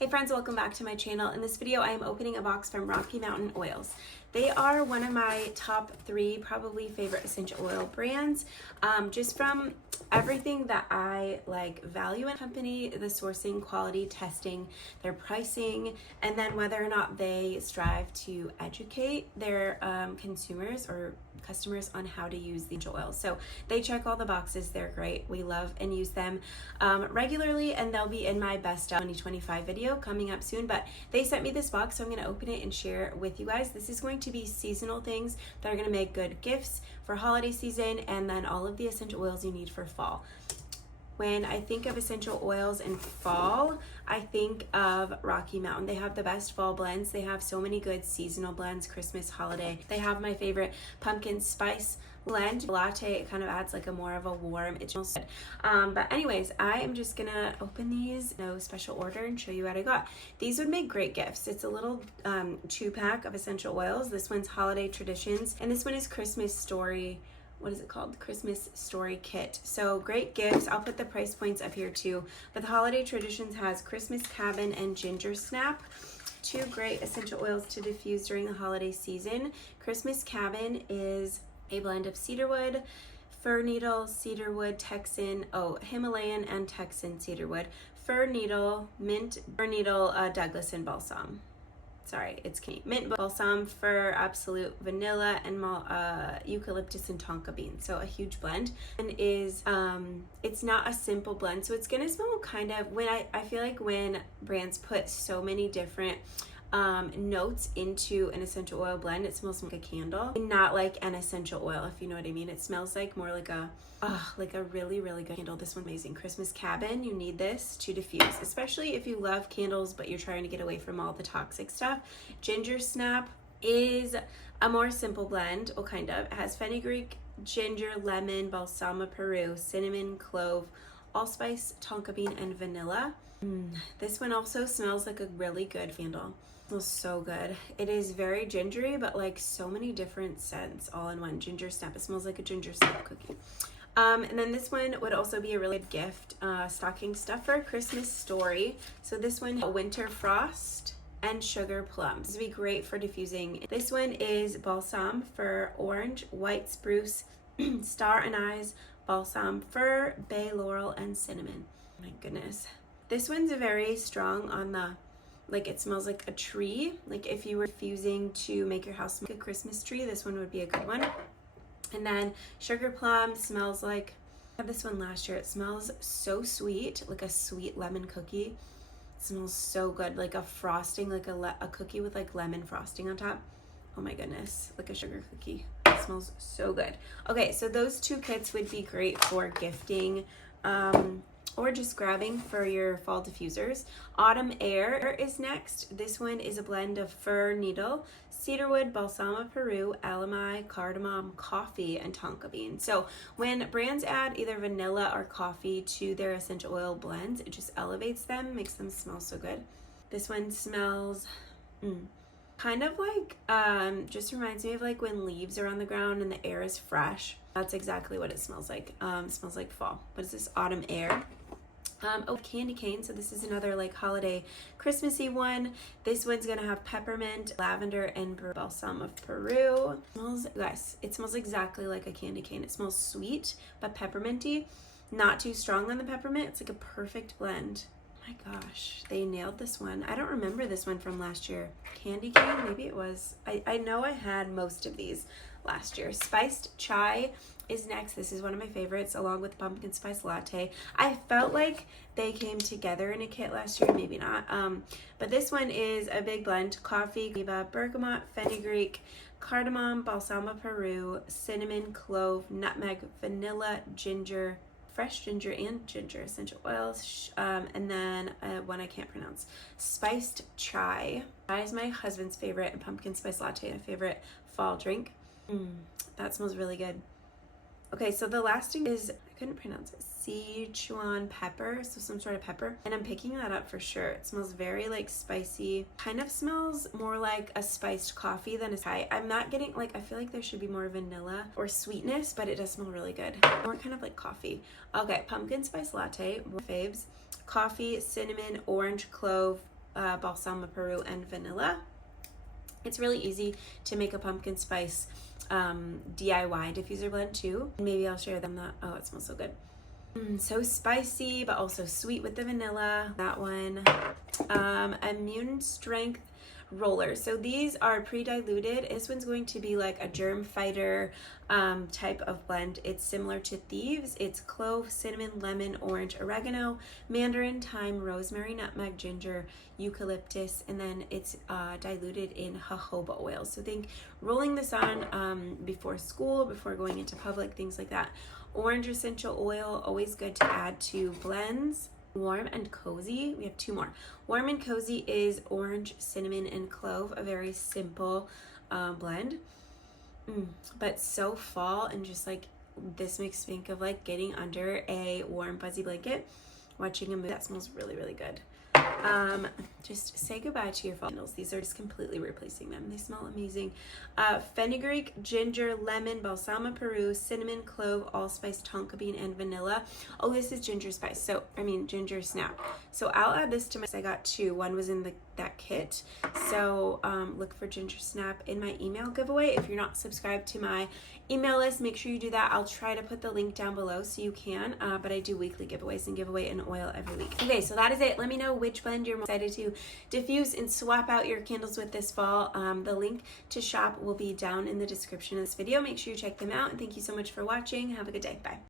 Hey friends, welcome back to my channel. In this video, I am opening a box from Rocky Mountain Oils. They are one of my top 3 probably favorite essential oil brands. Just from everything that I value in a company, the sourcing, quality, testing, their pricing, and then whether or not they strive to educate their consumers or customers on how to use the essential oils. So they check all the boxes. They're great. We love and use them regularly, and they'll be in my best 2025 video coming up soon. But they sent me this box, so I'm going to open it and share it with you guys. This is going to be seasonal things that are going to make good gifts for holiday season, and then all of the essential oils you need for fall. When I think of essential oils in fall, I think of Rocky Mountain. They have the best fall blends. They have so many good seasonal blends, Christmas, holiday. They have my favorite pumpkin spice blend. Latte, it kind of adds like a more of a warm, it smells good. But anyways, I am just gonna open these, no special order, and show you what I got. These would make great gifts. It's a little 2-pack of essential oils. This one's Holiday Traditions, and this one is Christmas Story. What is it called? Christmas Story Kit. So great gifts. I'll put the price points up here too. But the Holiday Traditions has Christmas Cabin and Ginger Snap. 2 great essential oils to diffuse during the holiday season. Christmas Cabin is a blend of cedarwood, fir needle, cedarwood, Texan, Himalayan and Texan cedarwood, fir needle, mint, fir needle, Douglas and balsam. Sorry, it's Canadian. Mint, balsam, fir, absolute, vanilla, and eucalyptus and tonka bean. So a huge blend. And is it's not a simple blend, so it's gonna smell kind of, when I feel like when brands put so many different notes into an essential oil blend, it smells like a candle, not like an essential oil, if you know what I mean. It smells like more like a really, really good candle. This one's amazing. Christmas Cabin, you need this to diffuse, especially if you love candles but you're trying to get away from all the toxic stuff. Ginger Snap is a more simple blend, kind of. It has fenugreek, ginger, lemon, balsam of Peru, cinnamon, clove, allspice, tonka bean, and vanilla. This one also smells like a really good candle. Smells so good. It is very gingery, but like so many different scents all in one. Ginger Snap. It smells like a ginger snap cookie. And then this one would also be a really good gift, stocking stuffer, Christmas Story. So this one, Winter Frost and Sugar Plums. This would be great for diffusing. This one is Balsam Fir, Orange, White Spruce, Star Anise, Balsam Fir, Bay Laurel, and Cinnamon. Oh my goodness. This one's very strong on the, it smells like a tree. Like if you were diffusing to make your house like a Christmas tree, this one would be a good one. And then Sugar Plum smells like, I had this one last year. It smells so sweet, like a sweet lemon cookie. It smells so good, like a frosting, like a cookie with like lemon frosting on top. Oh my goodness, like a sugar cookie. It smells so good. Okay, so those 2 kits would be great for gifting, or just grabbing for your fall diffusers. Autumn Air is next. This one is a blend of fir needle, cedarwood, balsam of Peru, alami, cardamom, coffee, and tonka bean. So when brands add either vanilla or coffee to their essential oil blends, it just elevates them, makes them smell so good. This one smells kind of like, just reminds me of like when leaves are on the ground and the air is fresh. That's exactly what it smells like. It smells like fall. What is this? Autumn Air. Candy cane. So this is another like holiday Christmassy one. This one's gonna have peppermint, lavender, and balsam of Peru. It smells exactly like a candy cane. It smells sweet but pepperminty, not too strong on the peppermint. It's like a perfect blend. Oh my gosh, they nailed this one. I don't remember this one from last year. Candy cane, maybe it was. I know I had most of these last year. Spiced chai is next. This is one of my favorites, along with pumpkin spice latte. I felt like they came together in a kit last year, maybe not. But this one is a big blend: coffee, bergamot, fenugreek, cardamom, balsam of Peru, cinnamon, clove, nutmeg, vanilla, ginger, fresh ginger and ginger essential oils, and then one I can't pronounce, spiced chai. Chai is my husband's favorite, and pumpkin spice latte my favorite fall drink. That smells really good. Okay, so the last thing is, I couldn't pronounce it, Sichuan pepper, so some sort of pepper, and I'm picking that up for sure. It smells very like spicy, kind of smells more like a spiced coffee than a chai. I'm not getting, like, I feel like there should be more vanilla or sweetness, but it does smell really good. More kind of like coffee. Okay, pumpkin spice latte, more faves. Coffee, cinnamon, orange, clove, balsam of Peru, and vanilla. It's really easy to make a pumpkin spice DIY diffuser blend too. Maybe I'll share them. Oh, it smells so good. So spicy, but also sweet with the vanilla. That one. Immune strength roller. So these are pre-diluted. This one's going to be like a germ fighter type of blend. It's similar to Thieves. It's clove, cinnamon, lemon, orange, oregano, mandarin, thyme, rosemary, nutmeg, ginger, eucalyptus, and then it's diluted in jojoba oil. So think rolling this on before school, before going into public, things like that. Orange essential oil, always good to add to blends. Warm and cozy, we have two more. Warm and cozy is orange, cinnamon, and clove, a very simple blend, but so fall, and just like this makes me think of like getting under a warm fuzzy blanket, watching a movie. That smells really, really good. Just say goodbye to your fall candles. These are just completely replacing them. They smell amazing. Fenugreek, ginger, lemon, balsam of Peru, cinnamon, clove, allspice, tonka bean, and vanilla. Oh, this is ginger spice. So, ginger snap. So I'll add this to my, I got two. One was in that kit. So, look for ginger snap in my email giveaway. If you're not subscribed to my email list, make sure you do that. I'll try to put the link down below so you can, but I do weekly giveaways and give away an oil every week. Okay, so that is it. Let me know which blend you're most excited to diffuse and swap out your candles with this fall. The link to shop will be down in the description of this video. Make sure you check them out, and thank you so much for watching. Have a good day. Bye.